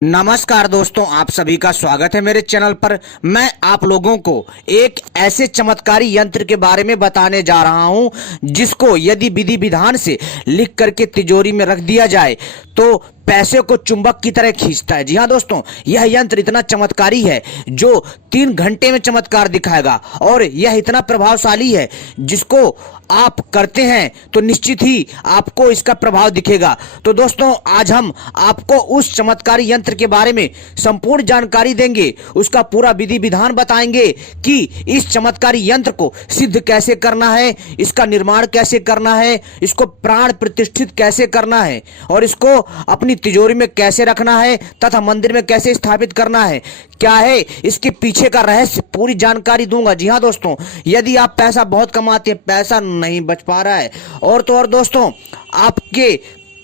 नमस्कार दोस्तों, आप सभी का स्वागत है मेरे चैनल पर। मैं आप लोगों को एक ऐसे चमत्कारी यंत्र के बारे में बताने जा रहा हूं जिसको यदि विधि विधान से लिख करके तिजोरी में रख दिया जाए तो पैसे को चुंबक की तरह खींचता है। जी हाँ दोस्तों, यह यंत्र इतना चमत्कारी है जो 3 घंटे में चमत्कार दिखाएगा और यह इतना प्रभावशाली है जिसको आप करते हैं तो निश्चित ही आपको इसका प्रभाव दिखेगा। तो दोस्तों, आज हम आपको उस चमत्कारी यंत्र के बारे में संपूर्ण जानकारी देंगे, उसका पूरा विधि विधान बताएंगे कि इस चमत्कारी यंत्र को सिद्ध कैसे करना है, इसका निर्माण कैसे करना है, इसको प्राण प्रतिष्ठित कैसे करना है और इसको अपनी तिजोरी में कैसे रखना है तथा मंदिर में कैसे स्थापित करना है, क्या है इसके पीछे का रहस्य, पूरी जानकारी दूंगा। जी हाँ दोस्तों, यदि आप पैसा बहुत कमाते हैं, पैसा नहीं बच पा रहा है और तो और दोस्तों आपके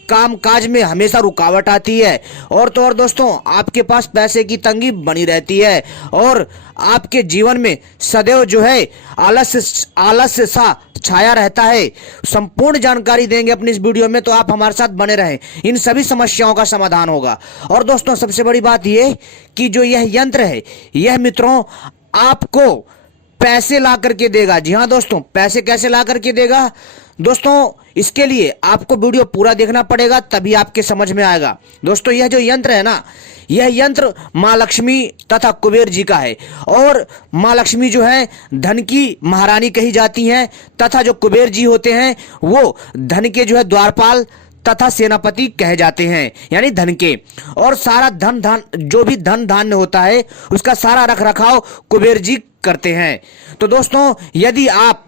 काम काज में हमेशा रुकावट आती है और तो और दोस्तों आपके पास पैसे की तंगी बनी रहती है और आपके जीवन में सदैव जो है आलस्य सा छाया रहता है, संपूर्ण जानकारी देंगे अपनी इस वीडियो में, तो आप हमारे साथ बने रहें। इन सभी समस्याओं का समाधान होगा। और दोस्तों सबसे बड़ी बात यह कि जो यह यंत्र है, यह मित्रों आपको पैसे ला करके देगा। जी हाँ दोस्तों, पैसे कैसे ला करके देगा दोस्तों, इसके लिए आपको वीडियो पूरा देखना पड़ेगा, तभी आपके समझ में आएगा। दोस्तों यह जो यंत्र है ना, यह यंत्र माँ लक्ष्मी तथा कुबेर जी का है और माँ लक्ष्मी जो है धन की महारानी कही जाती हैं तथा जो कुबेर जी होते हैं वो धन के जो है द्वारपाल तथा सेनापति कहे जाते हैं, यानी धन के। और सारा जो भी धन धान्य होता है उसका सारा रख रखाव कुबेर जी करते हैं। तो दोस्तों यदि आप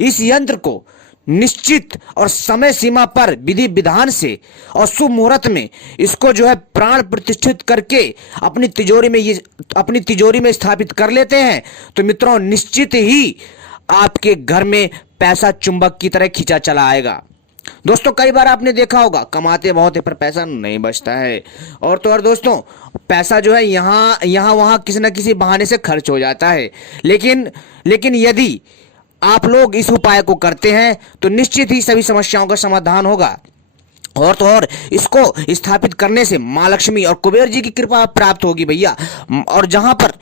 इस यंत्र को निश्चित और समय सीमा पर विधि विधान से और शुभ मुहूर्त में इसको जो है प्राण प्रतिष्ठित करके अपनी तिजोरी में स्थापित कर लेते हैं तो मित्रों निश्चित ही आपके घर में पैसा चुंबक की तरह खींचा चला आएगा। दोस्तों कई बार आपने देखा होगा कमाते बहुत है पर पैसा नहीं बचता है और तो और दोस्तों पैसा जो है यहाँ वहां किसी न किसी बहाने से खर्च हो जाता है। लेकिन यदि आप लोग इस उपाय को करते हैं तो निश्चित ही सभी समस्याओं का समाधान होगा और तो और इसको स्थापित करने से माँ लक्ष्मी और कुबेर जी की कृपा प्राप्त होगी भैया। और जहां पर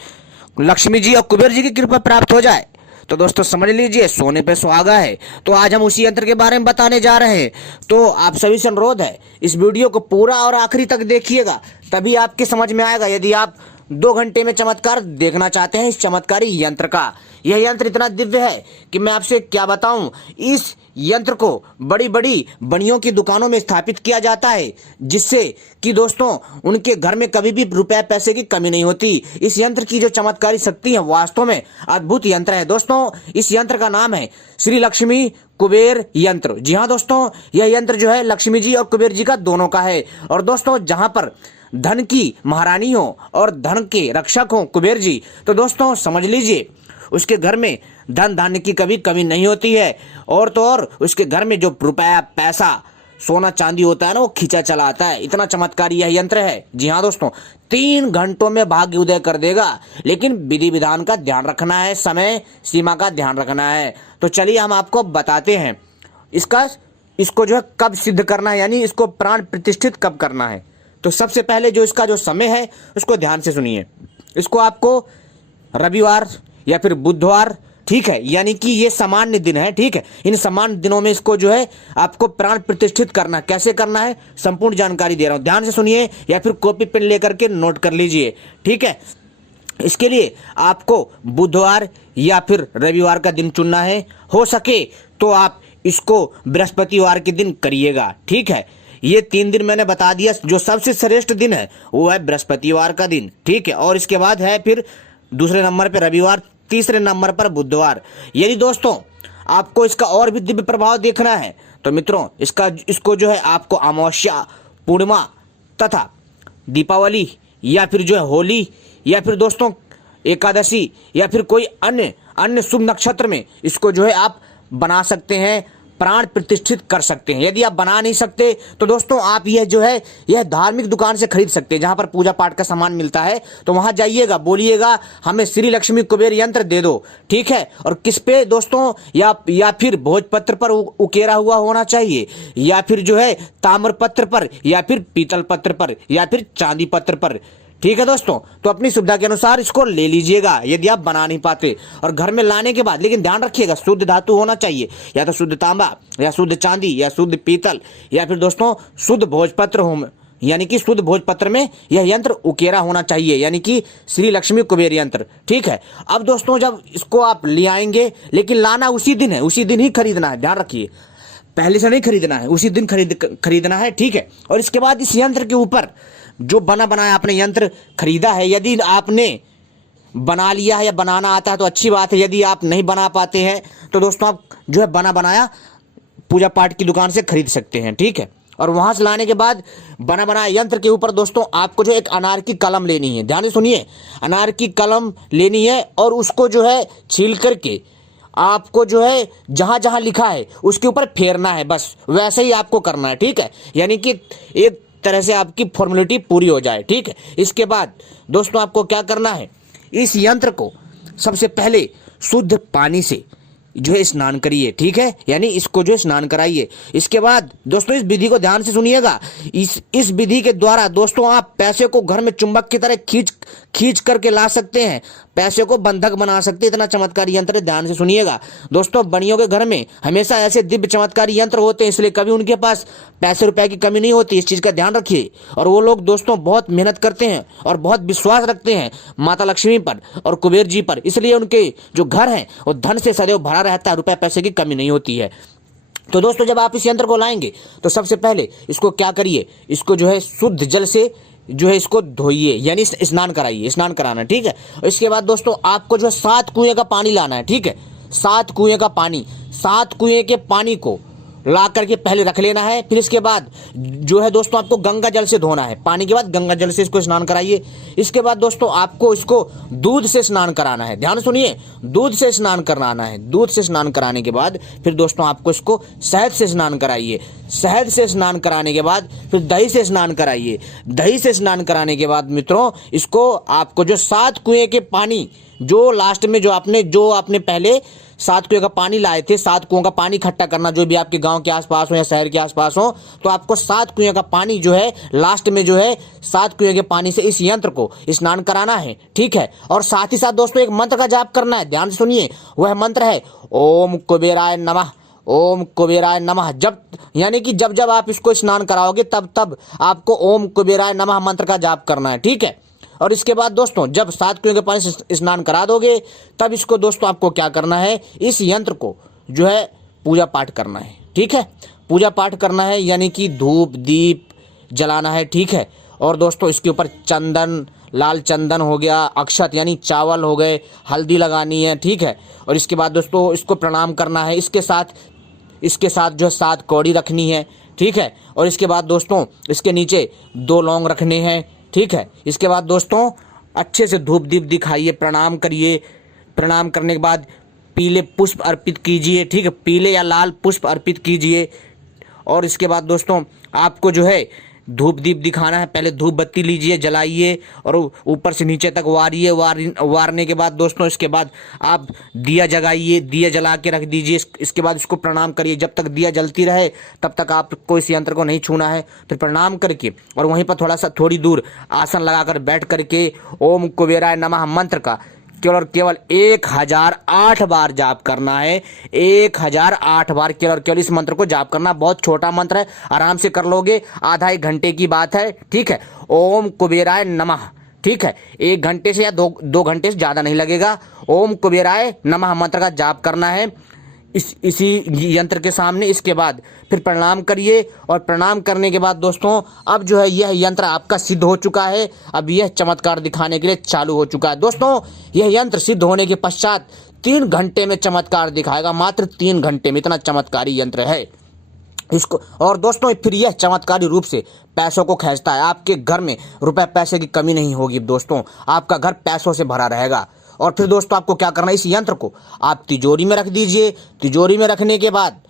लक्ष्मी जी और कुबेर जी की कृपा प्राप्त हो जाए तो दोस्तों समझ लीजिए सोने पे सुहागा है। तो आज हम उसी यंत्र के बारे में बताने जा रहे हैं, तो आप सभी से अनुरोध है इस वीडियो को पूरा और आखिरी तक देखिएगा, तभी आपके समझ में आएगा। यदि आप 2 घंटे में चमत्कार देखना चाहते हैं इस चमत्कारी यंत्र का, यह यंत्र इतना दिव्य है कि मैं आपसे क्या बताऊं। इस यंत्र को बड़ी बड़ी बनियों की दुकानों में स्थापित किया जाता है जिससे कि दोस्तों उनके घर में कभी भी रुपए पैसे की कमी नहीं होती। इस यंत्र की जो चमत्कारी शक्ति है वास्तव में अद्भुत यंत्र है। दोस्तों इस यंत्र का नाम है श्री लक्ष्मी कुबेर यंत्र। जी हाँ दोस्तों, यह यंत्र जो है लक्ष्मी जी और कुबेर जी का दोनों का है। और दोस्तों जहां पर धन की महारानी हो और धन के रक्षक हो कुबेर जी, तो दोस्तों समझ लीजिए उसके घर में धन धान्य की कभी कमी नहीं होती है और तो और उसके घर में जो रुपया पैसा सोना चांदी होता है ना वो खींचा चला आता है। इतना चमत्कारी यह यंत्र है। जी हाँ दोस्तों, 3 घंटों में भाग्य उदय कर देगा, लेकिन विधि विधान का ध्यान रखना है, समय सीमा का ध्यान रखना है। तो चलिए हम आपको बताते हैं इसको जो है कब सिद्ध करना है, यानी इसको प्राण प्रतिष्ठित कब करना है। तो सबसे पहले जो इसका जो समय है उसको ध्यान से सुनिए। इसको आपको रविवार या फिर बुधवार, ठीक है, यानी कि ये सामान्य दिन है, ठीक है, इन सामान्य दिनों में इसको जो है आपको प्राण प्रतिष्ठित करना, कैसे करना है संपूर्ण जानकारी दे रहा हूं, ध्यान से सुनिए या फिर कॉपी पेन लेकर के नोट कर लीजिए, ठीक है। इसके लिए आपको बुधवार या फिर रविवार का दिन चुनना है, हो सके तो आप इसको बृहस्पतिवार के दिन करिएगा, ठीक है। ये 3 दिन मैंने बता दिया, जो सबसे श्रेष्ठ दिन है वो है बृहस्पतिवार का दिन, ठीक है। और इसके बाद है फिर दूसरे नंबर पे रविवार, तीसरे नंबर पर बुधवार। यदि दोस्तों आपको इसका और भी दिव्य प्रभाव देखना है तो मित्रों इसको जो है आपको अमावस्या, पूर्णिमा तथा दीपावली या फिर जो है होली या फिर दोस्तों एकादशी या फिर कोई अन्य शुभ नक्षत्र में इसको जो है आप बना सकते हैं, प्राण प्रतिष्ठित कर सकते हैं। यदि आप बना नहीं सकते तो दोस्तों आप यह जो है यह धार्मिक दुकान से खरीद सकते हैं, जहां पर पूजा पाठ का सामान मिलता है। तो वहां जाइएगा, बोलिएगा हमें श्री लक्ष्मी कुबेर यंत्र दे दो, ठीक है। और किस पे दोस्तों, या फिर भोजपत्र पर उकेरा हुआ होना चाहिए, या फिर जो है ताम्रपत्र पर, या फिर पीतल पत्र पर, या फिर चांदी पत्र पर, ठीक है दोस्तों। तो अपनी सुविधा के अनुसार इसको ले लीजिएगा यदि आप बना नहीं पाते। और घर में लाने के बाद लेकिन ध्यान रखिएगा शुद्ध धातु होना चाहिए, या तो शुद्ध तांबा, या शुद्ध चांदी, या शुद्ध पीतल, या फिर दोस्तों शुद्ध भोजपत्र हो, यानी कि शुद्ध भोजपत्र में यह यंत्र उकेरा होना चाहिए, यानी कि श्री लक्ष्मी कुबेर यंत्र, ठीक है। अब दोस्तों जब इसको आप ले आएंगे, लेकिन लाना उसी दिन है, उसी दिन ही खरीदना है, ध्यान रखिए, पहले से नहीं खरीदना है, उसी दिन खरीदना है, ठीक है। और इसके बाद इस यंत्र के ऊपर जो बना बनाया आपने यंत्र खरीदा है, यदि आपने बना लिया है या बनाना आता है तो अच्छी बात है। यदि आप नहीं बना पाते हैं तो दोस्तों आप जो है बना बनाया पूजा पाठ की दुकान से खरीद सकते हैं, ठीक है। और वहां से लाने के बाद बना बनाया यंत्र के ऊपर दोस्तों आपको जो एक अनार की कलम लेनी है, ध्यान से सुनिए, अनार की कलम लेनी है और उसको जो है छील करके आपको जो है जहां जहां लिखा है उसके ऊपर फेरना है, बस वैसे ही आपको करना है, ठीक है। यानी कि एक तरह से आपकी फॉर्मेलिटी पूरी हो जाए, ठीक है। इसके बाद दोस्तों आपको क्या करना है, इस यंत्र को सबसे पहले शुद्ध पानी से जो है स्नान करिए, ठीक है, यानी इसको जो स्नान कराइए। इसके बाद दोस्तों इस विधि को ध्यान से सुनिएगा, इस विधि के द्वारा दोस्तों आप पैसे को घर में चुंबक की तरह खींच करके ला सकते हैं, पैसे को बंधक बना सकते हैं। इतना चमत्कारी यंत्र, ध्यान से सुनिएगा दोस्तों। बनियों के घर में हमेशा ऐसे दिव्य चमत्कारी यंत्र होते हैं, इसलिए कभी उनके पास पैसे रुपए की कमी नहीं होती, इस चीज का ध्यान रखिए। और वो लोग दोस्तों बहुत मेहनत करते हैं और बहुत विश्वास रखते हैं माता लक्ष्मी पर और कुबेर जी पर, इसलिए उनके जो घर है वो धन से सदैव भरा रहता है, रुपए पैसे की कमी नहीं होती है। तो दोस्तों जब आप इस यंत्र को लाएंगे तो सबसे पहले इसको क्या करिए, इसको जो है शुद्ध जल से जो है इसको धोइए, यानी स्नान कराइए, स्नान कराना, ठीक है। और इसके बाद दोस्तों आपको जो है 7 कुएं का पानी लाना है, ठीक है, 7 कुएं का पानी, 7 कुएं के पानी को ला करके पहले रख लेना है। फिर इसके बाद जो है दोस्तों आपको गंगा जल से धोना है, पानी के बाद गंगा जल से इसको स्नान कराइए। इसके बाद दोस्तों आपको इसको दूध से स्नान कराना है, ध्यान सुनिए, दूध से स्नान कराना है। दूध से स्नान कराने के बाद फिर दोस्तों आपको इसको शहद से स्नान कराइए। शहद से स्नान कराने के बाद फिर दही से स्नान कराइए। दही से स्नान कराने के बाद मित्रों इसको आपको जो 7 कुएं के पानी जो लास्ट में जो आपने पहले 7 कुएं का पानी लाए थे, 7 कुओं का पानी इकट्ठा करना, जो भी आपके गांव के आसपास हो या शहर के आसपास हो, तो आपको 7 कुएं का पानी जो है लास्ट में जो है 7 कुएं के पानी से इस यंत्र को स्नान कराना है, ठीक है। और साथ ही साथ दोस्तों एक मंत्र का जाप करना है, ध्यान से सुनिए, वह मंत्र है ओम कुबेराय नमः, ओम कुबेराय नमः। जब यानी कि जब जब आप इसको स्नान कराओगे तब तब आपको ओम कुबेराय नमः मंत्र का जाप करना है, ठीक है। और इसके बाद दोस्तों जब 7 कुएं के पानी से स्नान करा दोगे तब इसको दोस्तों आपको क्या करना है, इस यंत्र को जो है पूजा पाठ करना है, ठीक है, पूजा पाठ करना है, यानी कि धूप दीप जलाना है, ठीक है। और दोस्तों इसके ऊपर चंदन, लाल चंदन हो गया, अक्षत यानी चावल हो गए, हल्दी लगानी है, ठीक है। और इसके बाद दोस्तों इसको प्रणाम करना है, इसके साथ जो है 7 कौड़ी रखनी है, ठीक है। और इसके बाद दोस्तों इसके नीचे 2 लौंग रखने हैं, ठीक है। इसके बाद दोस्तों अच्छे से धूप दीप दिखाइए, प्रणाम करिए। प्रणाम करने के बाद पीले पुष्प अर्पित कीजिए, ठीक है, पीले या लाल पुष्प अर्पित कीजिए। और इसके बाद दोस्तों आपको जो है धूप दीप दिखाना है, पहले धूप बत्ती लीजिए, जलाइए और ऊपर से नीचे तक वारिए। वारने के बाद दोस्तों इसके बाद आप दिया जगाइए, दिया जला के रख दीजिए। इसके बाद इसको प्रणाम करिए, जब तक दिया जलती रहे तब तक आपको इस यंत्र को नहीं छूना है। फिर प्रणाम करके और वहीं पर थोड़ी दूर आसन लगाकर बैठ करके ओम कुबेराय नमः मंत्र का केवल 1008 बार जाप करना है, 1008 बार केवल इस मंत्र को जाप करना। बहुत छोटा मंत्र है, आराम से कर लोगे, आधा 1 घंटे की बात है, ठीक है। ओम कुबेराय नमः, ठीक है, 1 घंटे से या 2 घंटे से ज्यादा नहीं लगेगा। ओम कुबेराय नमः मंत्र का जाप करना है इसी यंत्र के सामने। इसके बाद फिर प्रणाम करिए और प्रणाम करने के बाद दोस्तों अब जो है यह यंत्र आपका सिद्ध हो चुका है। अब यह चमत्कार दिखाने के लिए चालू हो चुका है। दोस्तों यह यंत्र सिद्ध होने के पश्चात 3 घंटे में चमत्कार दिखाएगा, मात्र 3 घंटे में, इतना चमत्कारी यंत्र है इसको। और दोस्तों फिर यह चमत्कारी रूप से पैसों को खींचता है, आपके घर में रुपए पैसे की कमी नहीं होगी दोस्तों, आपका घर पैसों से भरा रहेगा। और फिर दोस्तों आपको क्या करना है, इस यंत्र को आप तिजोरी में रख दीजिए। तिजोरी में रखने के बाद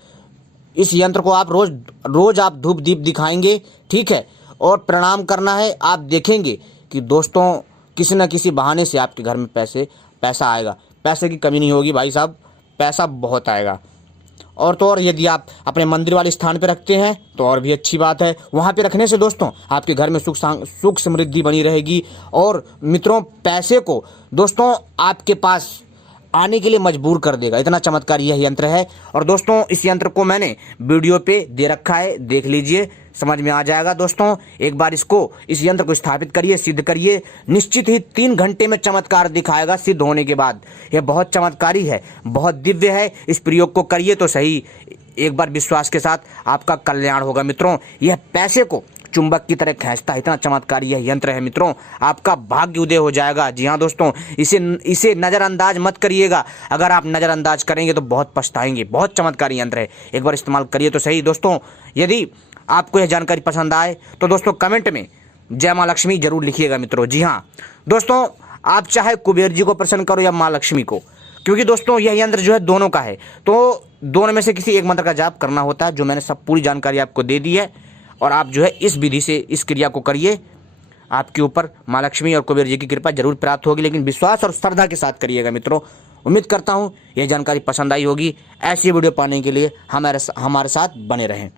इस यंत्र को आप रोज रोज आप धूप दीप दिखाएंगे, ठीक है, और प्रणाम करना है। आप देखेंगे कि दोस्तों किसी न किसी बहाने से आपके घर में पैसा आएगा। पैसे की कमी नहीं होगी भाई साहब, पैसा बहुत आएगा। और तो और यदि आप अपने मंदिर वाले स्थान पे रखते हैं तो और भी अच्छी बात है। वहाँ पे रखने से दोस्तों आपके घर में सुख समृद्धि बनी रहेगी। और मित्रों, पैसे को दोस्तों आपके पास आने के लिए मजबूर कर देगा, इतना चमत्कारी यह यंत्र है। और दोस्तों इस यंत्र को मैंने वीडियो पे दे रखा है, देख लीजिए, समझ में आ जाएगा। दोस्तों एक बार इस यंत्र को स्थापित करिए, सिद्ध करिए, निश्चित ही 3 घंटे में चमत्कार दिखाएगा सिद्ध होने के बाद। यह बहुत चमत्कारी है, बहुत दिव्य है। इस प्रयोग को करिए तो सही, एक बार विश्वास के साथ आपका कल्याण होगा। मित्रों यह पैसे को चुंबक की तरह खींचता है, इतना चमत्कारी यह यंत्र है। मित्रों आपका भाग्य उदय हो जाएगा। जी हाँ दोस्तों, इसे नज़रअंदाज मत करिएगा। अगर आप नज़रअंदाज करेंगे तो बहुत पछताएंगे। बहुत चमत्कारी यंत्र है, एक बार इस्तेमाल करिए तो सही। दोस्तों यदि आपको यह जानकारी पसंद आए तो दोस्तों कमेंट में जय माँ लक्ष्मी जरूर लिखिएगा। मित्रों जी हाँ दोस्तों, आप चाहे कुबेर जी को प्रसन्न करो या माँ लक्ष्मी को, क्योंकि दोस्तों यह यंत्र जो है दोनों का है, तो दोनों में से किसी एक मंत्र का जाप करना होता है, जो मैंने सब पूरी जानकारी आपको दे दी है। और आप जो है इस विधि से इस क्रिया को करिए, आपके ऊपर माँ लक्ष्मी और कुबेर जी की कृपा जरूर प्राप्त होगी, लेकिन विश्वास और श्रद्धा के साथ करिएगा। मित्रों उम्मीद करता हूँ यह जानकारी पसंद आई होगी। ऐसी वीडियो पाने के लिए हमारे साथ बने रहें।